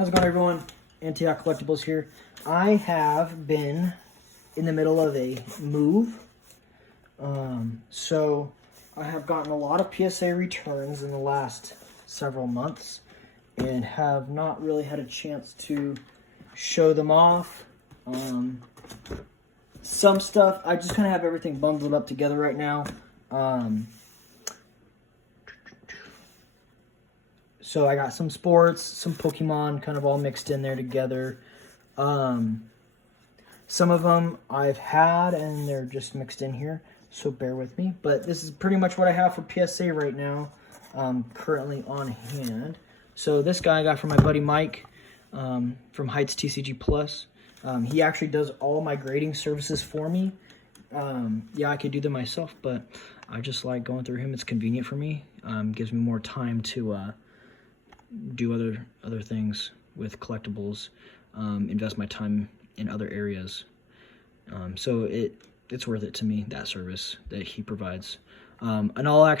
How's it going, everyone? Antioch Collectibles here. I have been in the middle of a move. So I have gotten a lot of PSA returns in the last several months and have not really had a chance to show them off. Some stuff, I just kind of have everything bundled up together right now. So I got some sports, some Pokemon kind of all mixed in there together. Some of them I've had and they're just mixed in here, so bear with me. But this is pretty much what I have for PSA right now, currently on hand. So this guy I got from my buddy Mike from Heights TCG Plus. He actually does all my grading services for me. Yeah, I could do them myself, but I just like going through him. It's convenient for me. Gives me more time to do other things with collectibles, invest my time in other areas. So it's worth it to me, that service that he provides. And I'll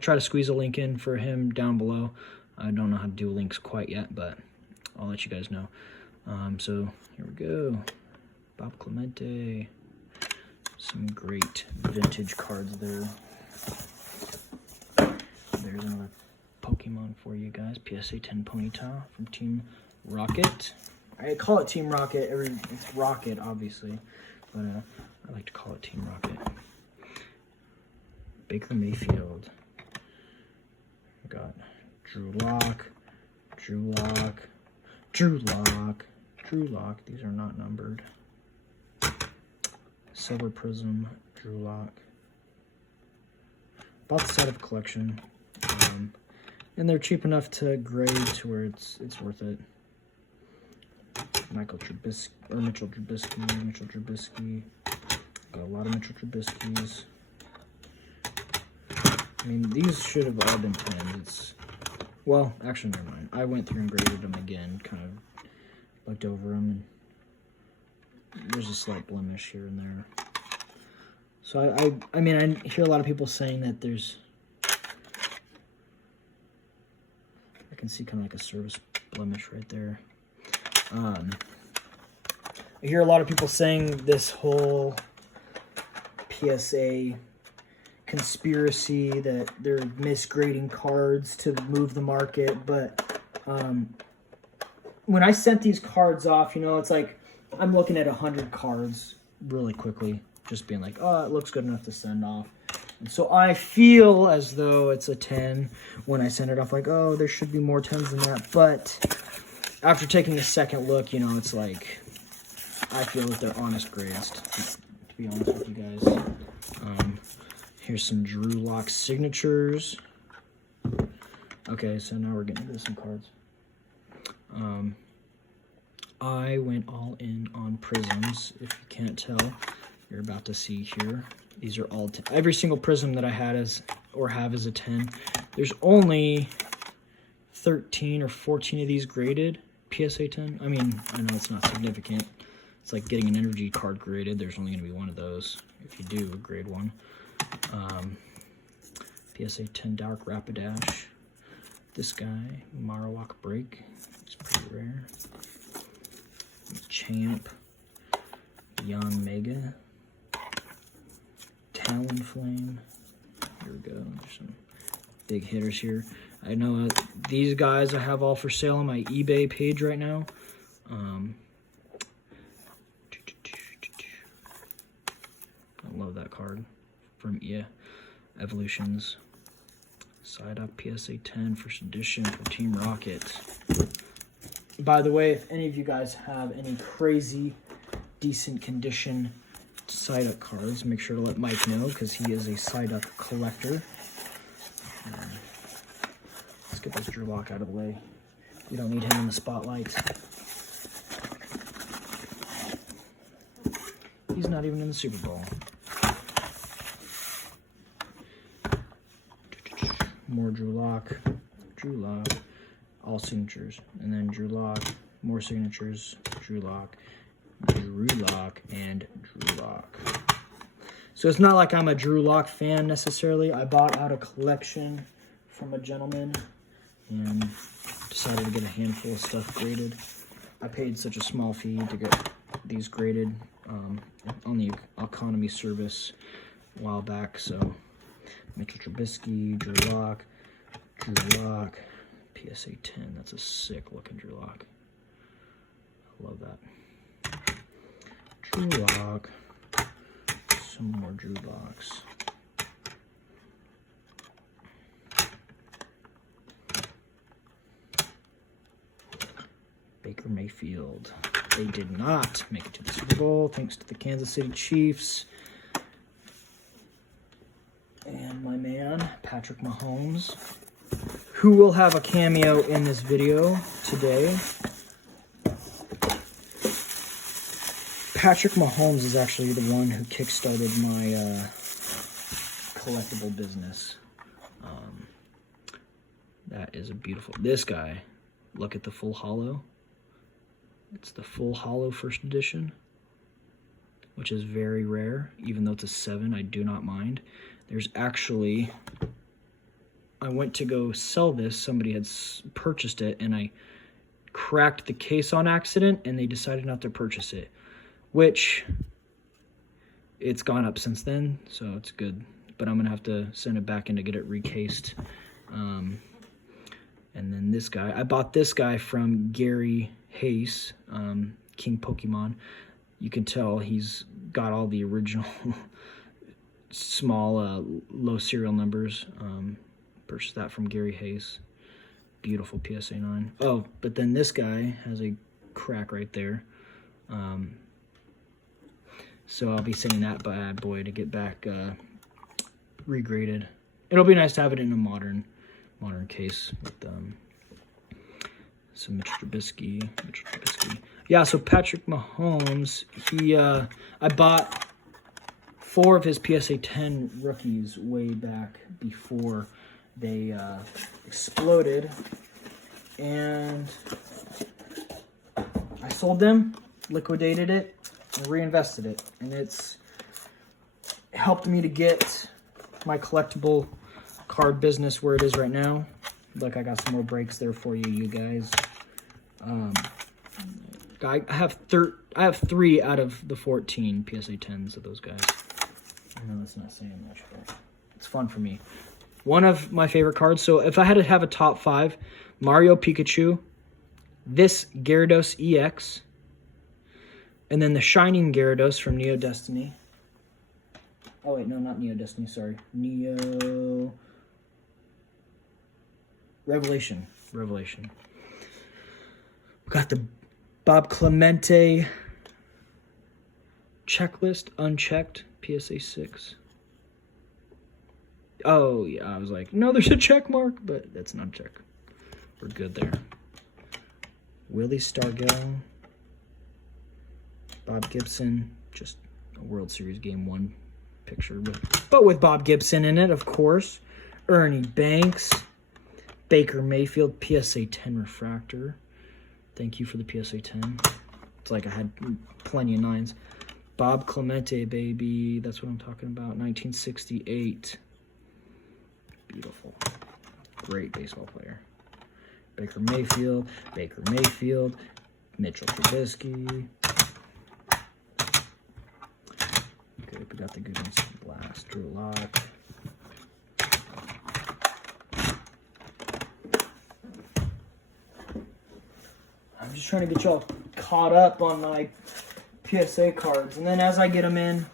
try to squeeze a link in for him down below. I don't know how to do links quite yet, but I'll let you guys know. So here we go. Bob Clemente. Some great vintage cards there. There's another Pokemon for you guys. PSA 10 Ponyta from Team Rocket. I call it Team Rocket. It's Rocket, obviously, but I like to call it Team Rocket. Baker Mayfield. We got Drew Lock. These are not numbered. Silver Prism, Drew Lock. Bought the set of collection. And they're cheap enough to grade to where it's worth it. Mitchell Trubisky. Got a lot of Mitchell Trubisky's. I mean, these should have all been 10s. Well, actually, never mind. I went through and graded them again, kind of looked over them, and there's a slight blemish here and there. So I mean, I hear a lot of people saying that there's, I can see kind of like a service blemish right there. I hear a lot of people saying this whole PSA conspiracy that they're misgrading cards to move the market, but when I sent these cards off, you know, it's like I'm looking at 100 cards really quickly, just being like, oh, it looks good enough to send off. And so I feel as though it's a 10 when I send it off, like, oh, there should be more 10s than that. But after taking a second look, you know, it's like, I feel that they're honest grades, to be honest with you guys. Here's some Drew Lock signatures. Okay, so now we're getting into some cards. I went all in on prisms. If you can't tell, you're about to see here. These are all every single prism that I had have is a 10. There's only 13 or 14 of these graded PSA 10. I mean, I know it's not significant. It's like getting an energy card graded. There's only going to be one of those if you do grade one. PSA 10 Dark Rapidash. This guy, Marowak Break. It's pretty rare. Champ. Yon Mega. Talonflame. Here we go. There's some big hitters here. I know these guys I have all for sale on my eBay page right now. I love that card from Evolutions. Side up PSA 10 first edition for Team Rocket. By the way, if any of you guys have any crazy decent condition side up cards, make sure to let Mike know because he is a side up collector. Let's get this Drew Lock out of the way. We don't need him in the spotlight. He's not even in the Super Bowl. More Drew Lock, all signatures, and then Drew Lock, more signatures, Drew Lock, and Drew Lock. So it's not like I'm a Drew Lock fan necessarily. I bought out a collection from a gentleman and decided to get a handful of stuff graded. I paid such a small fee to get these graded on the economy service a while back. So Mitchell Trubisky, Drew Lock, PSA 10. That's a sick looking Drew Lock. I love that. Drew Lock. Some more Drew Locks. Baker Mayfield. They did not make it to the Super Bowl thanks to the Kansas City Chiefs. And my man, Patrick Mahomes, who will have a cameo in this video today. Patrick Mahomes is actually the one who kickstarted my collectible business. That is a beautiful... This guy, look at the full hollow. It's the full hollow first edition, which is very rare. Even though it's a 7, I do not mind. There's actually... I went to go sell this. Somebody had purchased it, and I cracked the case on accident, and they decided not to purchase it. Which, it's gone up since then, so it's good. But I'm going to have to send it back in to get it recased. And then this guy, I bought this guy from Gary Hayes, King Pokemon. You can tell he's got all the original small, low serial numbers. Purchased that from Gary Hayes. Beautiful PSA 9. Oh, but then this guy has a crack right there. So I'll be sending that bad boy to get back regraded. It'll be nice to have it in a modern case with some Mitchell Trubisky. Yeah, so Patrick Mahomes, I bought 4 of his PSA 10 rookies way back before they exploded, and I sold them, liquidated it, and reinvested it, and it's helped me to get my collectible card business where it is right now. Look, I got some more breaks there for you guys. I have 3 out of the 14 PSA 10s of those guys. I know that's not saying much, but it's fun for me. One of my favorite cards. So if I had to have a top 5, Mario Pikachu, this Gyarados EX, and then the Shining Gyarados from Neo Destiny. Oh wait, no, not Neo Destiny, sorry. Neo Revelation. We got the Bob Clemente checklist, unchecked, PSA 6. Oh, yeah, I was like, no, there's a check mark, but that's an uncheck. We're good there. Willie Stargell. Bob Gibson, just a World Series Game 1 picture, but with Bob Gibson in it, of course. Ernie Banks. Baker Mayfield, PSA 10 refractor. Thank you for the PSA 10. It's like I had plenty of 9s. Bob Clemente, baby. That's what I'm talking about. 1968. Beautiful. Great baseball player. Baker Mayfield. Mitchell Trubisky. Good. We got the good ones. Blast. Drew Lock. I'm just trying to get y'all caught up on my PSA cards. And then as I get them in,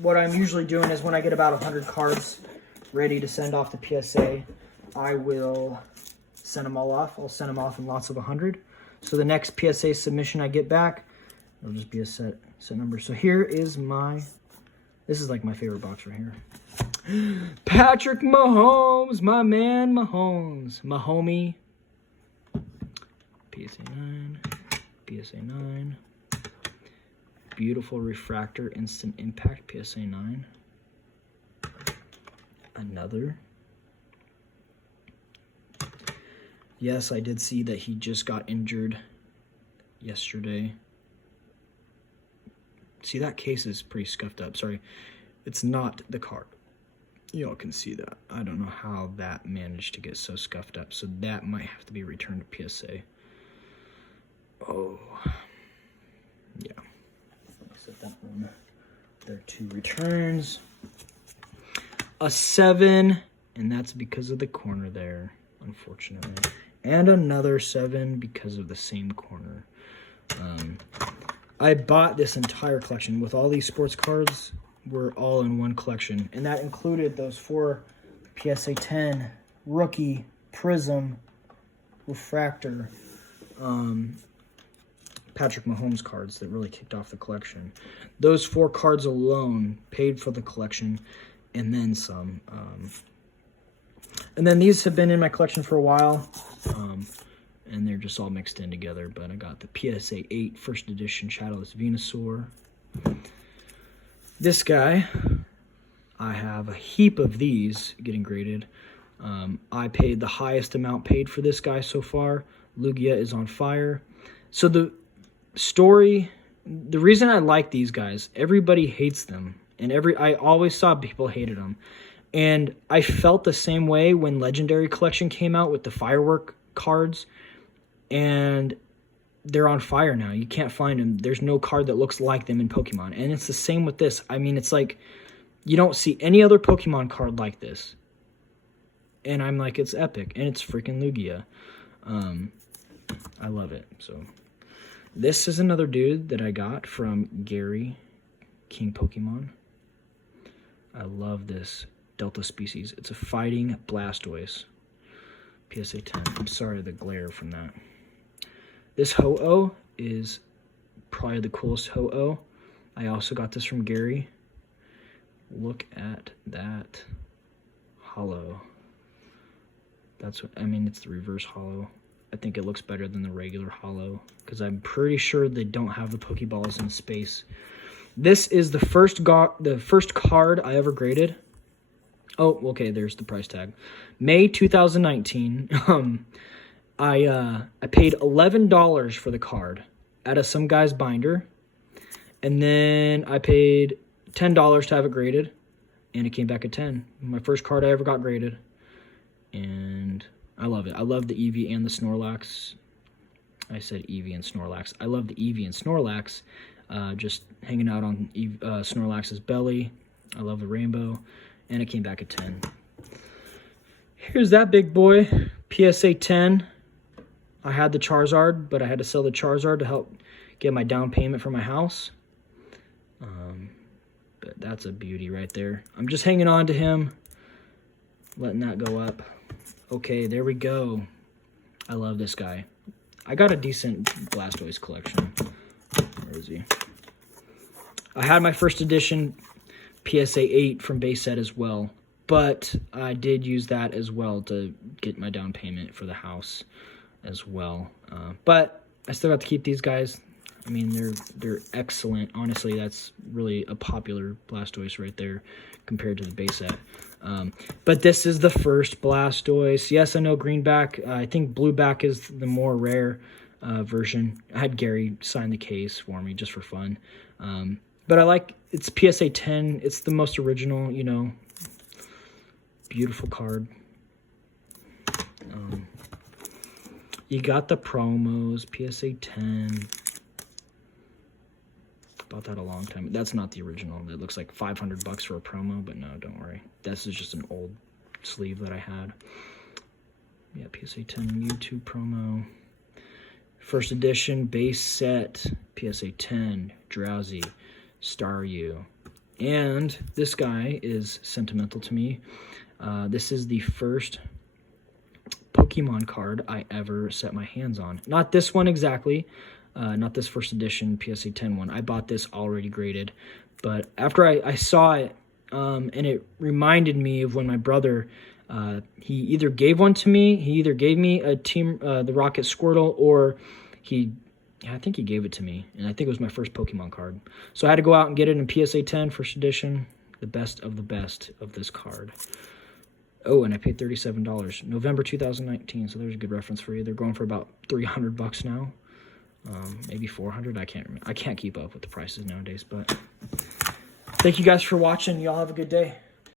what I'm usually doing is when I get about 100 cards ready to send off to PSA, I will send them all off. I'll send them off in lots of 100. So the next PSA submission I get back, it'll just be a set number. So here is this is like my favorite box right here. Patrick Mahomes, my man Mahomes. My homie. PSA 9. Beautiful refractor, instant impact, PSA 9. Another. Yes, I did see that he just got injured yesterday. See, that case is pretty scuffed up. Sorry, it's not the card. Y'all can see that. I don't know how that managed to get so scuffed up. So that might have to be returned to PSA. Oh, yeah. I'll set that one. There are 2 returns. A 7, and that's because of the corner there, unfortunately. And another 7 because of the same corner. I bought this entire collection with all these sports cards. Were all in one collection, and that included those 4 PSA 10 rookie prism refractor Patrick Mahomes cards that really kicked off the collection. Those 4 cards alone paid for the collection and then some. And then these have been in my collection for a while, and they're just all mixed in together. But I got the PSA 8 first edition Shadowless Venusaur. This guy, I have a heap of these getting graded. I paid the highest amount paid for this guy so far. Lugia is on fire. So the story, the reason I like these guys, everybody hates them. And I always saw people hated them. And I felt the same way when Legendary Collection came out with the firework cards. And they're on fire now. You can't find them. There's no card that looks like them in Pokemon. And it's the same with this. I mean, it's like you don't see any other Pokemon card like this. And I'm like, it's epic. And it's freaking Lugia. I love it. So this is another dude that I got from Gary, King Pokemon. I love this Delta species. It's a fighting Blastoise. PSA 10. I'm sorry the glare from that. This Ho-Oh is probably the coolest Ho-Oh. I also got this from Gary. Look at that hollow. That's what I mean. It's the reverse hollow. I think it looks better than the regular hollow because I'm pretty sure they don't have the Pokeballs in space. This is the first card I ever graded. Oh, okay. There's the price tag. May 2019. I paid $11 for the card out of some guy's binder, and then I paid $10 to have it graded, and it came back at 10. My first card I ever got graded, and I love it. I love the Eevee and the Snorlax. I said Eevee and Snorlax. I love the Eevee and Snorlax, just hanging out on Snorlax's belly. I love the rainbow, and it came back at 10. Here's that big boy, PSA 10. I had the Charizard, but I had to sell the Charizard to help get my down payment for my house. But that's a beauty right there. I'm just hanging on to him, letting that go up. Okay, there we go. I love this guy. I got a decent Blastoise collection. Where is he? I had my first edition PSA 8 from base set as well, but I did use that as well to get my down payment for the house as well. But I still got to keep these guys. I mean, they're excellent. Honestly, that's really a popular Blastoise right there compared to the base set. But this is the first Blastoise. Yes, I know greenback. I think blueback is the more rare version. I had Gary sign the case for me just for fun. But I like, it's PSA 10. It's the most original, you know. Beautiful card. You got the promos, PSA 10. Bought that a long time. That's not the original. It looks like $500 for a promo, but no, don't worry. This is just an old sleeve that I had. Yeah, PSA 10 Mewtwo promo. First edition base set, PSA 10 Drowsy, Staryu. And this guy is sentimental to me. This is the first Pokemon card I ever set my hands on. Not this one exactly. Not this first edition PSA 10 one. I bought this already graded. But after I saw it, and it reminded me of when my brother, he either gave one to me, he either gave me a the Rocket Squirtle, or I think he gave it to me. And I think it was my first Pokemon card. So I had to go out and get it in PSA 10 first edition. The best of this card. Oh, and I paid $37. November 2019, so there's a good reference for you. They're going for about $300 now. Maybe 400. I can't remember. I can't keep up with the prices nowadays, but thank you guys for watching. Y'all have a good day.